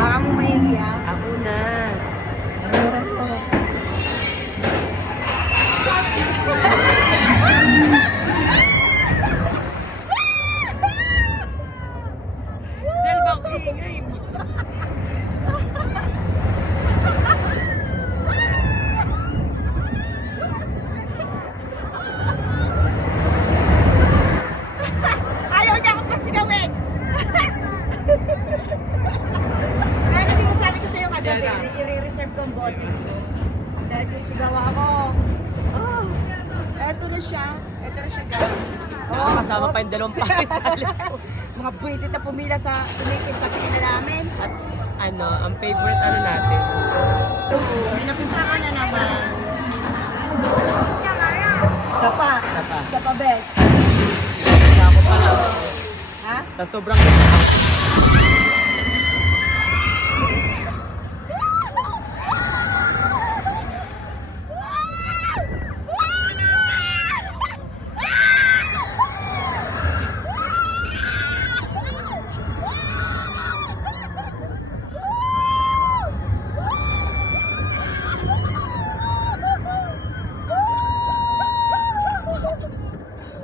Baka mo maigi ha? Ako na. Sel, bang ingay mo? Ayaw niya akong pasigawin! Kaya hindi ko sabi ko sa'yo kagabi, i-reserve kong boses ko. Dahil sisigaw ako. Oh, eto na siya. Eto na siya, guys. Kasama pa yung dalawang pangit sa likod. Mga buwisit na pumila sa sumipin sa pila namin. At ang favorite natin. Pinapisa ka na naman. Sapa. Sapa. Sapa, Bes. Ako pa lang. Ha? Sa sobrang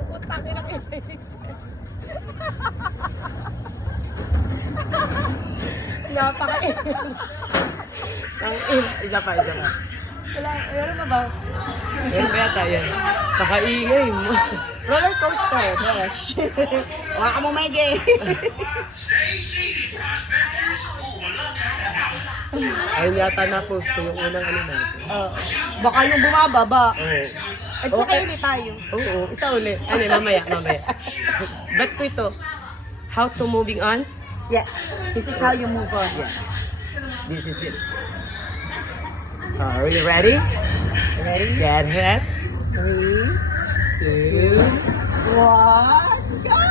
Utangin na kailangan siya. Isa pa. Wala, meron na ba? Meron ba yata yan? Pakaingay mo. Roller coaster. Yes. Wala ka mo maigi. Ayun yata na-post ko yung unang natin. Baka yung bumababa. Oo. At saka ulit tayo. Oo, isa ulit. Mamaya. Ba't ko ito? How to moving on? Yeah. This is how you move on. Yeah. This is it. Are you ready? Ready? Get set. 3, 2. 1, go!